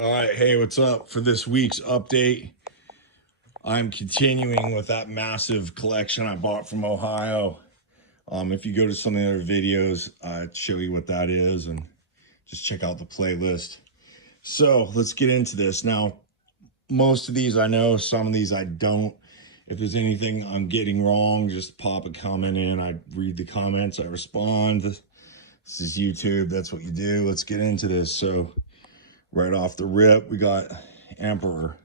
All right, hey, what's up? For this week's update, I'm continuing with that massive collection I bought from Ohio. If you go to some of the other videos, I show you what that is and just check out the playlist. So let's get into this. Now, most of these I know, some of these I don't. If there's anything I'm getting wrong, just pop a comment in. I read the comments, I respond. This is YouTube, that's what you do. Let's get into this. So right off the rip, we got Emperor,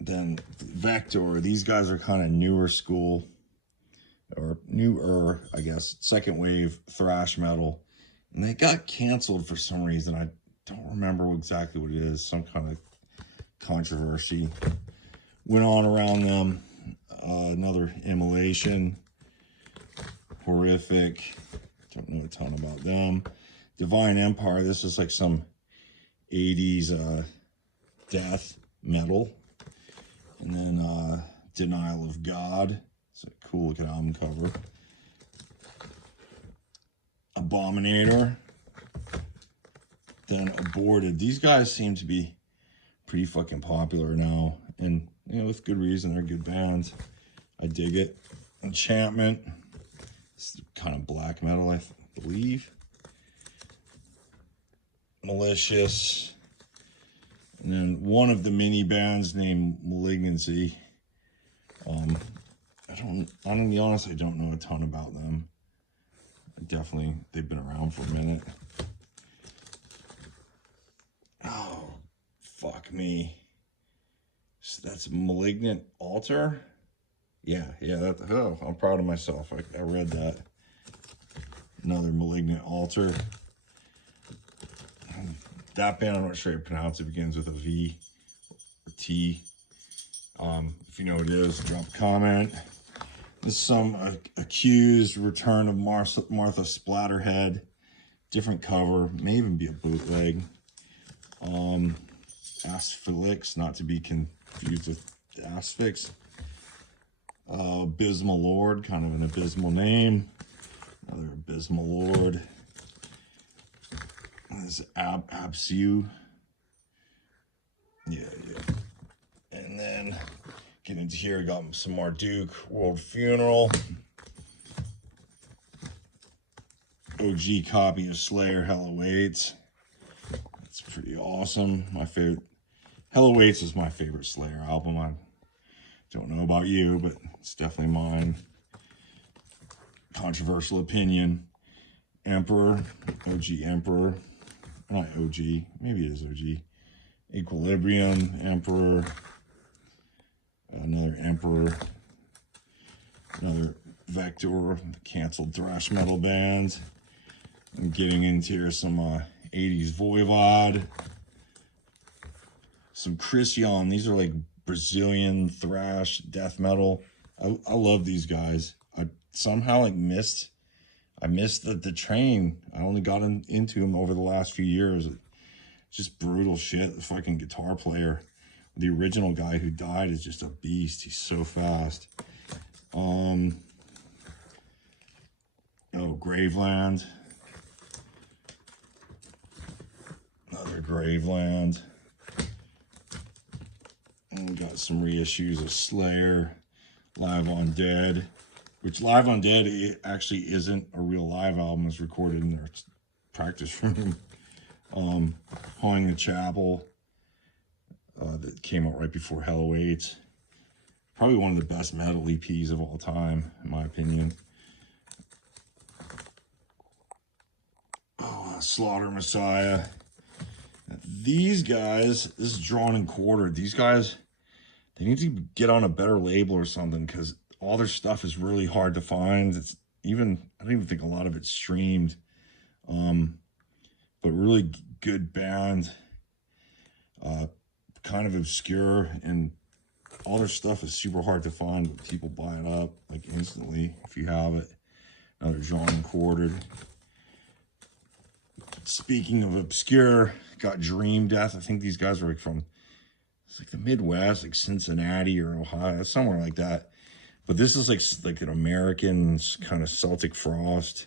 then Vector. These guys are kind of newer school, or newer, I guess, second wave thrash metal. And they got canceled for some reason. I don't remember exactly what it is. Some kind of controversy went on around them. Another Immolation, Horrific. Don't know a ton about them. Divine Empire. This is like some 80s death metal. And then Denial of God. It's a cool looking album cover. Abominator. Then Aborted. These guys seem to be pretty fucking popular now, and you know, with good reason. They're good bands. I dig it. Enchantment. It's kind of black metal, I believe. Malicious. And then one of the mini bands named Malignancy. I'm gonna be honest, I don't know a ton about them. Definitely, they've been around for a minute. Oh, fuck me. So that's Malignant Altar? Yeah, oh, I'm proud of myself. I read that. Another Malignant Altar. That band, I'm not sure how to pronounce it, begins with a V or T. If you know what it is, drop a comment. This is some Accused, Return of Martha Splatterhead. Different cover, may even be a bootleg. Asphyx, not to be confused with Asphyx. Abysmal Lord, kind of an abysmal name. Another Abysmal Lord. This is Absu. Yeah. And then get into here, got some Marduk, World Funeral. OG copy of Slayer, Hell Awaits. That's pretty awesome. My favorite. Hell Awaits is my favorite Slayer album. I don't know about you, but it's definitely mine. Controversial opinion. Emperor, OG Emperor. Not OG, maybe it is OG. Equilibrium, Emperor. Another Emperor. Another Vector, canceled thrash metal bands. I'm getting into here some 80s Voivod. Some Christian. These are like Brazilian thrash death metal. I love these guys. I somehow like missed the train. I only got into them over the last few years. Just brutal shit. The fucking guitar player, the original guy who died, is just a beast. He's so fast. Oh, Graveland. Another Graveland. And we got some reissues of Slayer, Live on Dead, which Live on Dead, it actually isn't a real live album. It's recorded in their practice room. Haunting the Chapel, that came out right before Hell Awaits. Probably one of the best metal EPs of all time, in my opinion. Slaughter Messiah. These guys, this is Drawn and Quartered. These guys, they need to get on a better label or something, because all their stuff is really hard to find. I don't even think a lot of it's streamed. But really good band. Kind of obscure, and all their stuff is super hard to find, but people buy it up like instantly if you have it. Another Drawn and Quartered. Speaking of obscure, got Dream Death. I think these guys are like from, it's like the Midwest, like Cincinnati or Ohio, somewhere like that. But this is like an American kind of Celtic Frost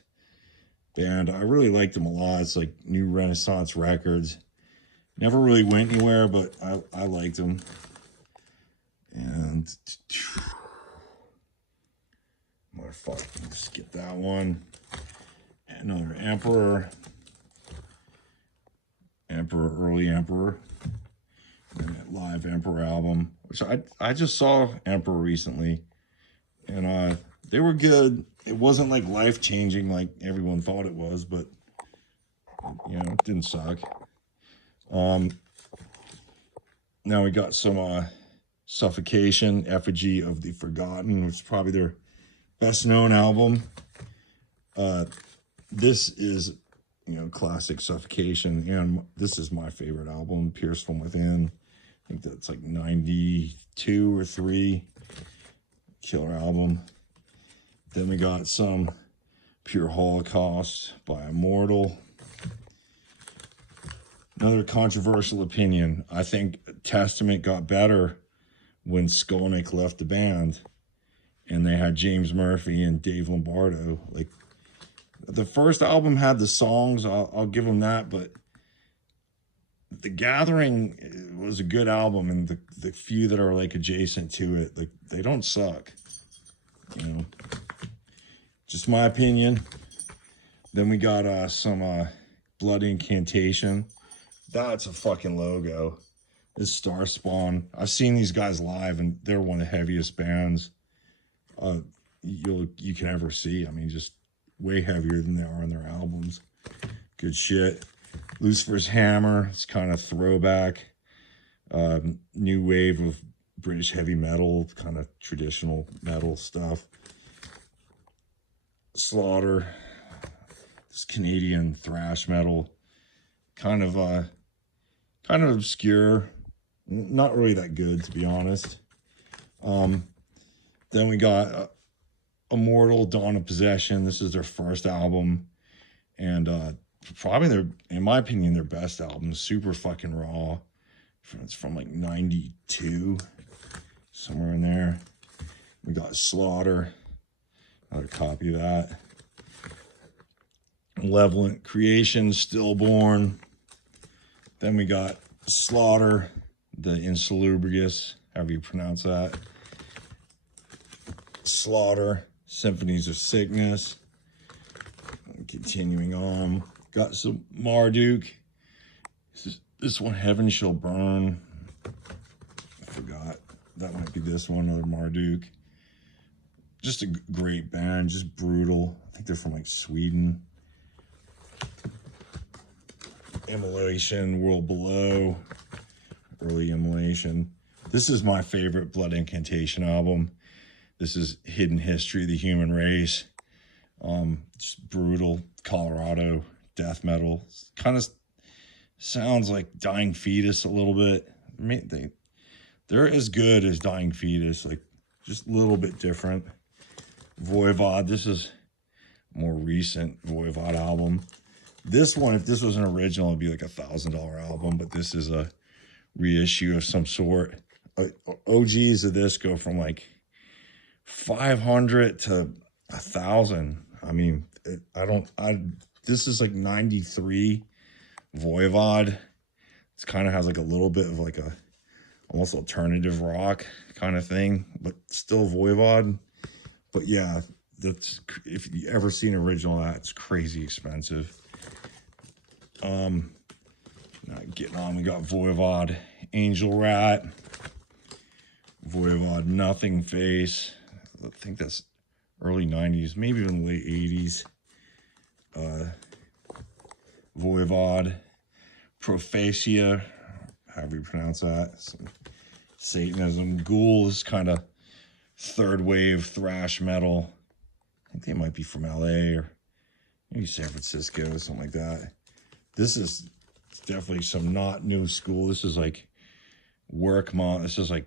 band. I really liked them a lot. It's like New Renaissance Records. Never really went anywhere, but I liked them. And motherfucker, skip that one. Another Emperor, early Emperor, and that live Emperor album, which I just saw Emperor recently, and they were good. It wasn't like life changing like everyone thought it was, but you know, it didn't suck. Now we got some Suffocation, Effigy of the Forgotten, which is probably their best known album. This is, you know, classic Suffocation, and this is my favorite album, Pierce from Within. I think that's like 92 or 3. Killer album. Then we got some Pure Holocaust by Immortal. Another controversial opinion. I think Testament got better when Skolnick left the band and they had James Murphy and Dave Lombardo. Like, the first album had the songs, I'll give them that, but The Gathering was a good album, and the few that are like adjacent to it, like, they don't suck, you know. Just my opinion. Then we got some Blood Incantation. That's a fucking logo. It's Star Spawn. I've seen these guys live, and they're one of the heaviest bands you can ever see. I mean, just way heavier than they are on their albums. Good shit. Lucifer's Hammer. It's kind of throwback. New wave of British heavy metal, kind of traditional metal stuff. Slaughter. This Canadian thrash metal. Kind of obscure. Not really that good, to be honest. Then we got Immortal, Dawn of Possession. This is their first album, and probably in my opinion, their best album. Super fucking raw. It's from like 92, somewhere in there. We got Slaughter, another copy of that. Malevolent Creation, Stillborn. Then we got Slaughter, the Insalubrious, however you pronounce that. Slaughter, Symphonies of Sickness. Continuing on, got some Marduk. This one, Heaven Shall Burn. I forgot. That might be this one, another Marduk. Just a great band, just brutal. I think they're from like Sweden. Immolation, World Below, early Immolation. This is my favorite Blood Incantation album. This is Hidden History of the Human Race. Just brutal Colorado death metal. Kind of sounds like Dying Fetus a little bit. I mean, they're as good as Dying Fetus, like just a little bit different. Voivod, this is more recent Voivod album. This one, if this was an original, it'd be like $1,000 album, but this is a reissue of some sort. OGs of this go from like 500 to 1,000. I mean, this is like 93 Voivod. It kind of has like a little bit of like a almost alternative rock kind of thing, but still Voivod. But yeah, that's, if you ever seen an original of that, it's crazy expensive. Getting on, we got Voivod, Angel Rat, Voivod, Nothing Face. I think that's early 90s, maybe even late 80s. Voivod, Prophasia, however you pronounce that. Some Satanism. Ghoul is kind of third wave thrash metal. I think they might be from LA or maybe San Francisco, something like that. This is definitely some not new school. This is like this is like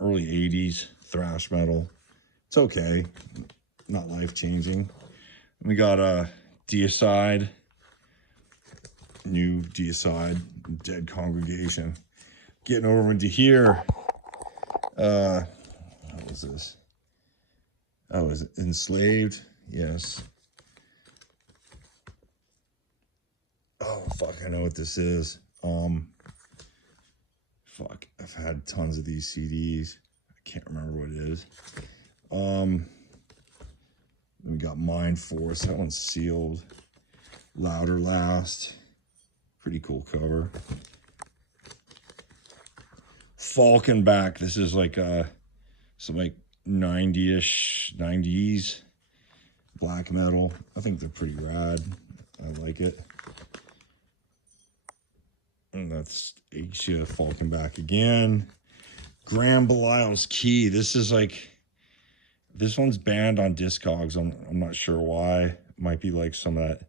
early 80s thrash metal. It's okay, not life-changing. We got Deicide, new Deicide, Dead Congregation. Getting over into here. What was this? Oh, is it Enslaved? Yes. Oh, fuck, I know what this is. Fuck, I've had tons of these CDs. I can't remember what it is. Then we got Mind Force. That one's sealed. Louder Last. Pretty cool cover. Falkenback. This is like some like 90-ish, 90s black metal. I think they're pretty rad. I like it. And that's Asia Falkenback again. Graham Belial's Key. This is like, this one's banned on Discogs. I'm not sure why. It might be like some of that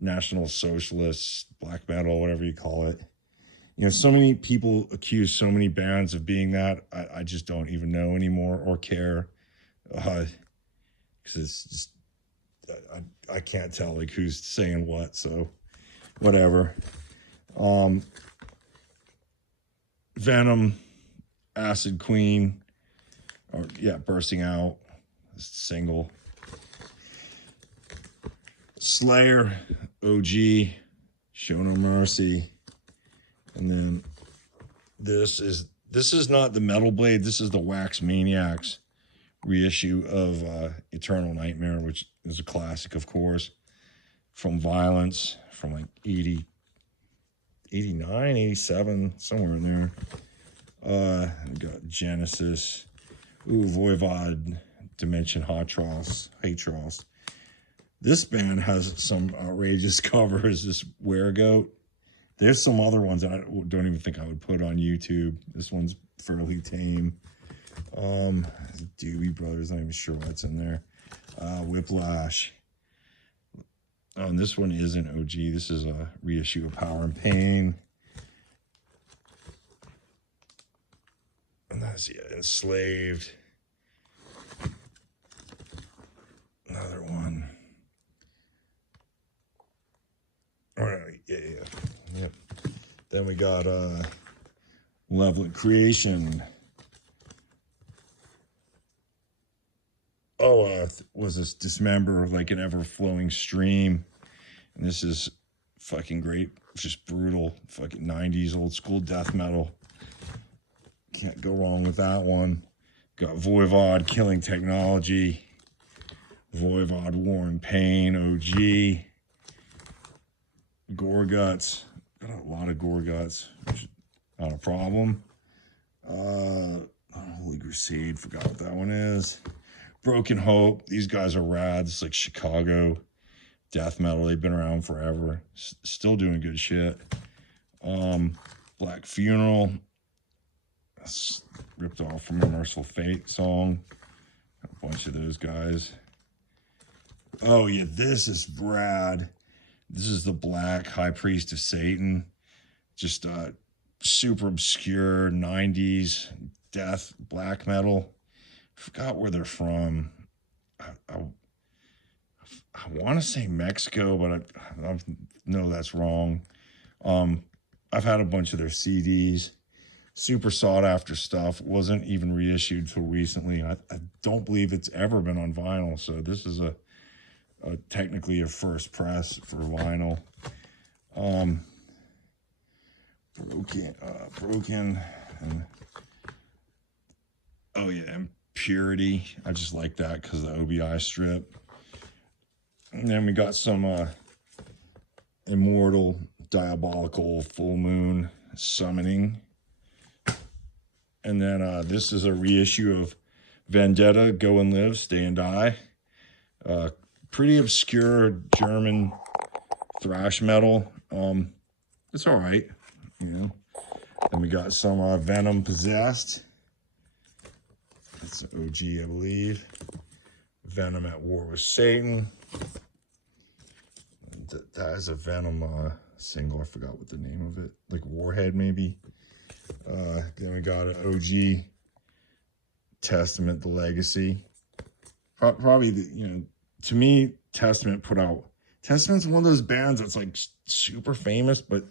National Socialist, black metal, whatever you call it. You know, so many people accuse so many bands of being that. I just don't even know anymore or care. Because it's just, I can't tell like who's saying what, so whatever. Venom, Acid Queen, or yeah, Bursting Out, single. Slayer, OG, Show No Mercy. And then this is not the Metal Blade, this is the Wax Maniacs reissue of Eternal Nightmare, which is a classic, of course, from Violence, from like 80, 89, 87, somewhere in there. We got Genesis, Voivod, Dimension Hatros. This band has some outrageous covers, this Weregoat. There's some other ones that I don't even think I would put on YouTube. This one's fairly tame. Doobie Brothers, not even sure what's in there. Whiplash. Oh, and this one isn't OG. This is a reissue of Power and Pain. And that's, yeah, Enslaved. Another one. All right, yeah. Yep. Then we got Level Creation. Oh, was this Dismember, like an ever-flowing stream. And this is fucking great. Just brutal. Fucking 90s old school death metal. Can't go wrong with that one. Got Voivod, Killing Technology. Voivod, War and Pain, OG. Gorguts. Got a lot of Gorguts. Not a problem. Holy Crusade. Forgot what that one is. Broken Hope. These guys are rad. It's like Chicago death metal. They've been around forever. Still doing good shit. Black Funeral. That's ripped off from a Merciful Fate song. A bunch of those guys. Oh yeah, this is rad. This is the Black High Priest of Satan. Just super obscure 90s death black metal. Forgot where they're from. I want to say Mexico, but I know that's wrong. I've had a bunch of their CDs. Super sought after stuff. Wasn't even reissued till recently. I don't believe it's ever been on vinyl. So this is technically a first press for vinyl. Broken. And, oh yeah, Impurity. I just like that because of the OBI strip. And then we got some Immortal, Diabolical, Full Moon, Summoning. And then this is a reissue of Vendetta, Go and Live, Stay and Die. Pretty obscure German thrash metal. It's all right, you know. Then we got some Venom, Possessed. That's OG, I believe. Venom, At War with Satan. That is a Venom single. I forgot what the name of it. Like Warhead, maybe. Then we got an OG Testament, The Legacy. Probably, to me, Testament's one of those bands that's like super famous, but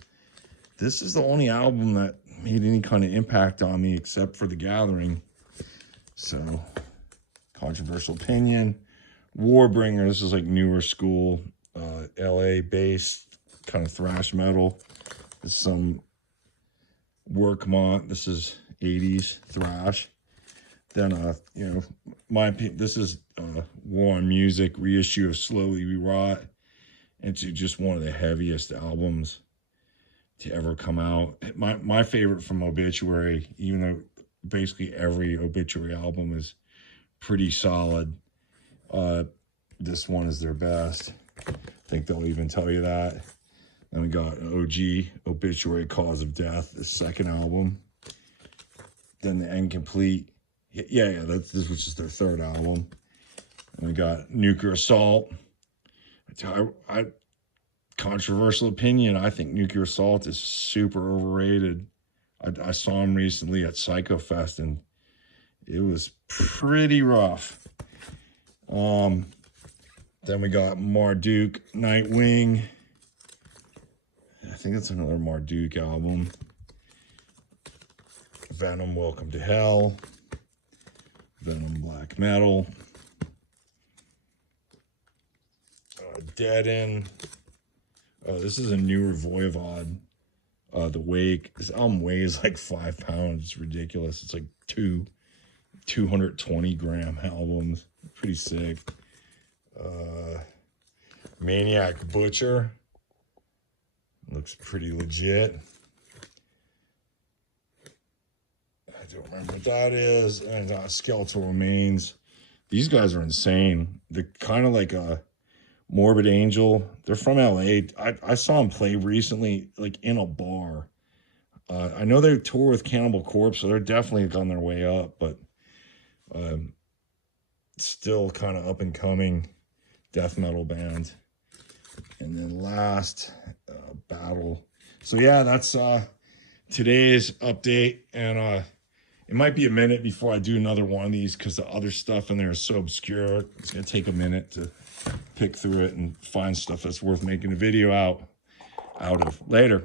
this is the only album that made any kind of impact on me except for The Gathering. So, controversial opinion. Warbringer, this is like newer school, LA based kind of thrash metal. This is some Workmont. This is 80s thrash. Then, you know, this is War on Music, reissue of Slowly We Rot. It's just one of the heaviest albums to ever come out. My favorite from Obituary, even though basically every Obituary album is pretty solid, this one is their best. I think they'll even tell you that. Then we got OG, Obituary, Cause of Death, the second album. Then the Incomplete. Yeah, this was just their third album. And we got Nuclear Assault. Controversial opinion, I think Nuclear Assault is super overrated. I saw him recently at Psycho Fest, and it was pretty rough. Then we got Marduk, Nightwing. I think that's another Marduk album. Venom, Welcome to Hell. Venom, Black Metal. Dead End. This is a newer Voivod. The Wake. This album weighs like 5 pounds. It's ridiculous. It's like 220 gram albums. Pretty sick. Maniac Butcher. Looks pretty legit. I don't remember what that is. And Skeletal Remains. These guys are insane. They're kind of like a Morbid Angel. They're from LA. I saw them play recently, like in a bar. I know they tour with Cannibal Corpse, so they're definitely on their way up, but still kind of up and coming death metal band. And then last, Battle. So yeah, that's today's update, and it might be a minute before I do another one of these because the other stuff in there is so obscure. It's gonna take a minute to pick through it and find stuff that's worth making a video out of. Later.